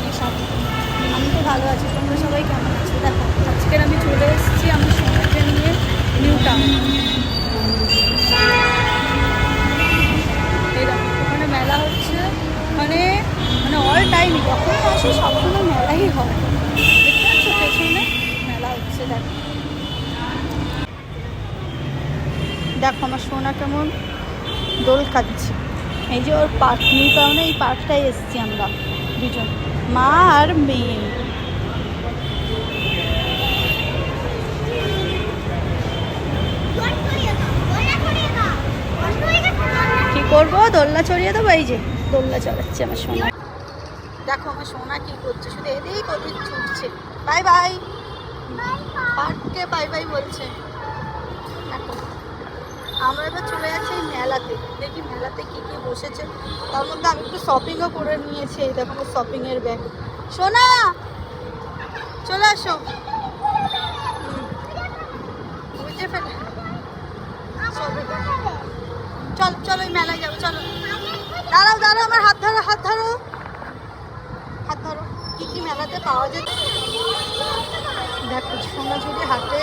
ভাইয়ের সাথে। আমি তো ভালো আছি, তোমরা সবাই কেমন আছো? দেখো আজকের আমি চলে এসেছি আমার সোনাকে নিয়ে নিউ টাউন। এই দেখো ওখানে মেলা হচ্ছে, মানে মানে অল টাইমই যখনই আসি সবসময় মেলাই হয়। দেখতে পাচ্ছ পেছনে মেলা হচ্ছে। দেখো দেখো আমার সোনা কেমন দোল খাচ্ছে। এই যে ওর পার্ক, নিউ টাউনে এই পার্কটাই এসেছি আমরা দুজন, মা আর মেয়ে। কি করবো, দোলনা চড়িয়ে দেবো। এই যে দোলনা চড়াচ্ছে আমার সোনা। দেখো আমার সোনা কি করছে, শুধু এদিক ওদিক ছুটছে। বাই বাই, পার্ককে বাই বাই বলছে। দেখো আমরা এবার চলে যাচ্ছি এই মেলাতে, দেখি মেলাতে কি কি বসেছে। তার মধ্যে আমি একটু শপিংও করে নিয়েছি। এই দেখো শপিংয়ের ব্যাগ। সোনা চলে আসো, বুঝে ফেলে। চল চলো এই মেলায় যাবো, চলো। দাঁড়াও দাঁড়াও, আমার হাত ধরো, হাত ধরো, হাত ধরো। কি কি মেলাতে পাওয়া যায় দেখো, সোনাঝুরি হাটে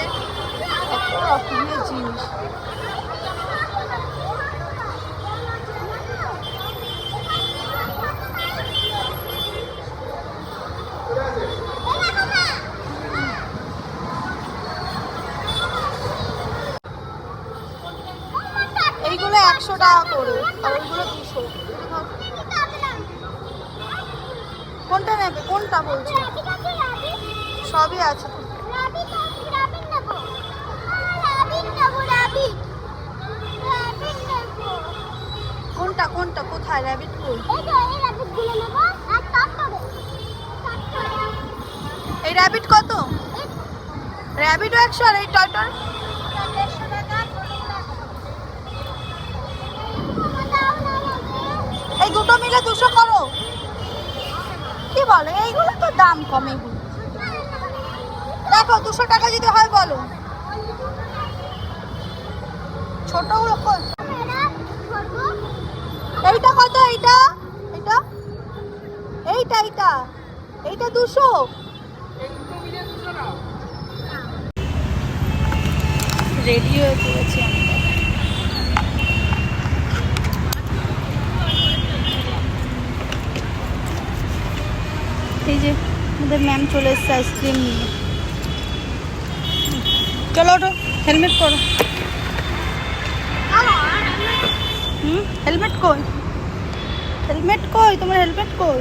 কত রকমের জিনিস। এইগুলো 100 টাকা করে, আর ওইগুলো 200। কোনটা নেবে, কোনটা বলছো? সবই আছে। কোনটা কোনটা কোথায় র্যাবিট কই? এই র্যাবিট কত? র্যাবিটও 100 আর এই টয়টর? এই দুটো মিলে 200 করো। কি বলে, এইগুলো তো দাম কম। এগুলো দেখো 200 টাকা যদি হয় বলো। ছোটগুলো কত? এইটা কত? এইটা এইটা এইটা এইটা এইটা 200। রেডি হয়ে পড়েছি আমরা। এই যে আমাদের ম্যাম চলে এসছে আইসক্রিম নিয়ে। চলো ওঠো, হেলমেট করো। হেলমেট কই, হেলমেট কই, তোমার হেলমেট কই?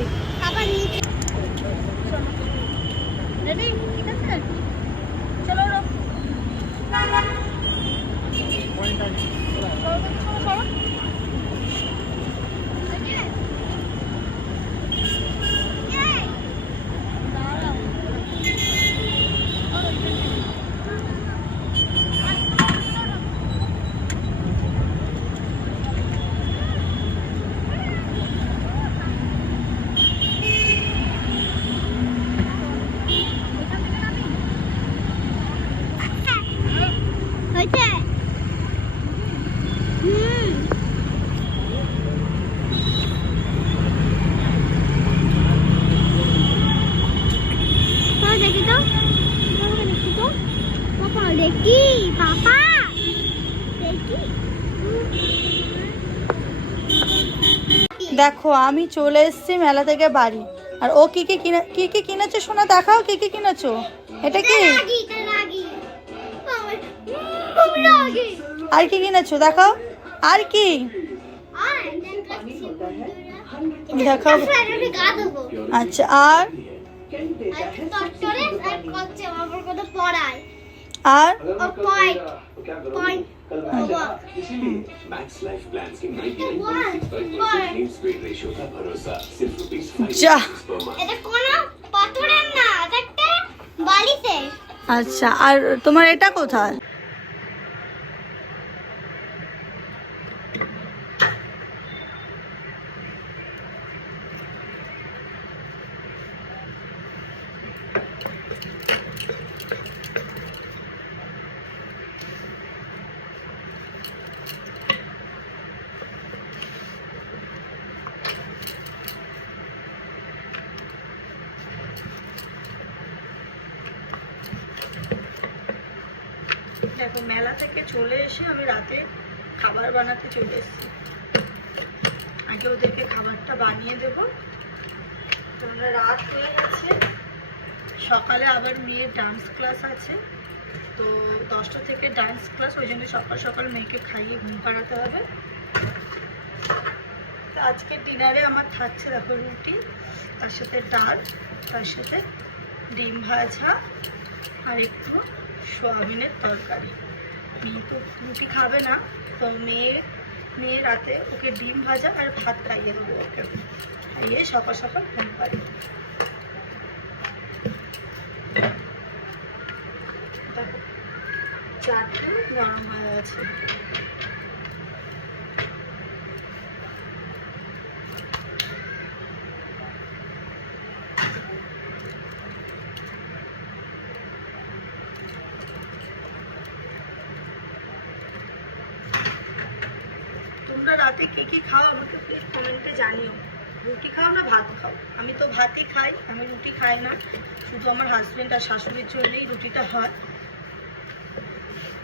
রেডি? ঠিক আছে, চলো ওঠো। দেখি পাপা, দেখি। দেখো আমি চলে এসেছি মেলা থেকে বাড়ি, আর ও কি কি কিনেছো শোনা, দেখাও কি কি কিনেছো। এটা কি, আর কি কিনেছো দেখাও, আর কি দেখাও। আচ্ছা আর আর আচ্ছা, আর তোমার এটা কোথায়? দেখো মেলা থেকে চলে এসে আমি রাতে খাবার বানাতে চলে এসেছি। আগে ওদেরকে খাবারটা বানিয়ে দেবো। তোমরা রাত হয়ে গেছে, সকালে আবার মেয়ের ডান্স ক্লাস আছে, তো 10টা থেকে ডান্স ক্লাস, ওই জন্য সকাল সকাল মেয়েকে খাইয়ে ঘুম পাড়াতে হবে। তো আজকের ডিনারে আমার থাকছে দেখো রুটি, তার সাথে ডাল, তার সাথে ডিম ভাজা আর একটু সোয়াবিনের তরকারি। মেয়ে তো রুটি খাবে না, তো মেয়ে রাতে ওকে ডিম ভাজা আর ভাত খাইয়ে দেবো, ওকে খাইয়ে সকাল সকাল ঘুম পাড়ি। দেখো চাটনি নরম হয়ে আছে। তোমরা রাতে কে কি খাও আমাকে প্লিজ কমেন্টে জানিও। রুটি খাও না ভাত খাও? আমি তো ভাতই খাই, আমি রুটি খাই না। শুধু আমার হাজব্যান্ড আর শাশুড়ির জন্যই রুটিটা হয়।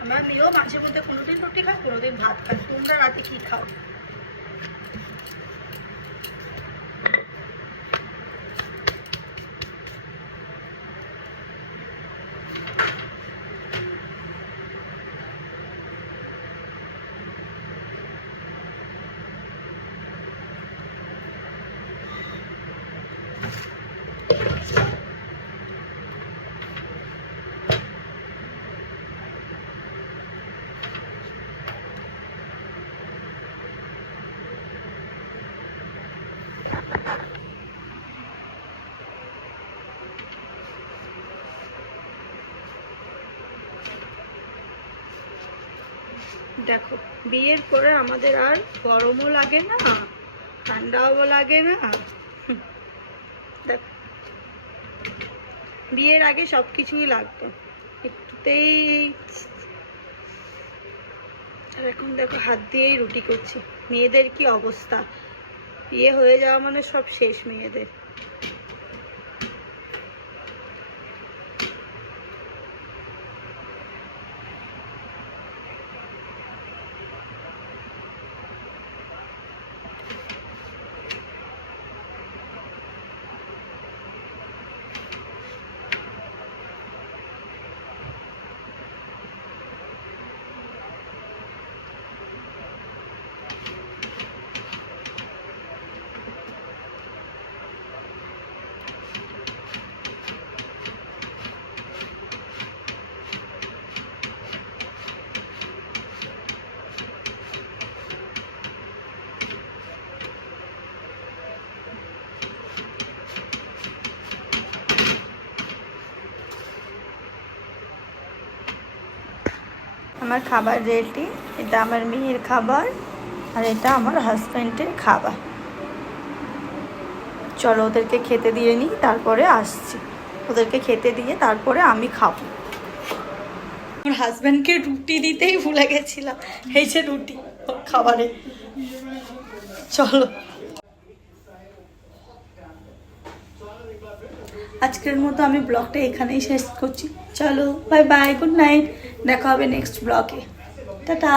আমার মেয়েও মাঝে মধ্যে কোনোদিন রুটি খায়, কোনোদিন ভাত খায়। তোমরা রাতে কি খাও? দেখো বিয়ের পরে আমাদের আর গরমও লাগে না, ঠান্ডাও লাগে না। দেখো বিয়ের আগে সব কিছুই লাগতো, একটুতেই। আর এখন দেখো হাত দিয়েই রুটি করছি। মেয়েদের কি অবস্থা, বিয়ে হয়ে যাওয়া মানে সব শেষ মেয়েদের। আমার খাবার রেডি, এটা আমার মেয়ের খাবার আর এটা আমার হাজব্যান্ডের খাবার। চলো ওদেরকে খেতে দিয়ে নিই, তারপরে আসছি। ওদেরকে খেতে দিয়ে তারপরে আমি খাবো। আমার হাজব্যান্ডকে রুটি দিতেই ভুলে গেছিলাম, এই যে রুটি খাবারে। চলো আজকের মতো আমি ব্লগটা এখানেই শেষ করছি। চলো বাই বাই, গুড নাইট, দেখা হবে নেক্সট ব্লগে। টাটা।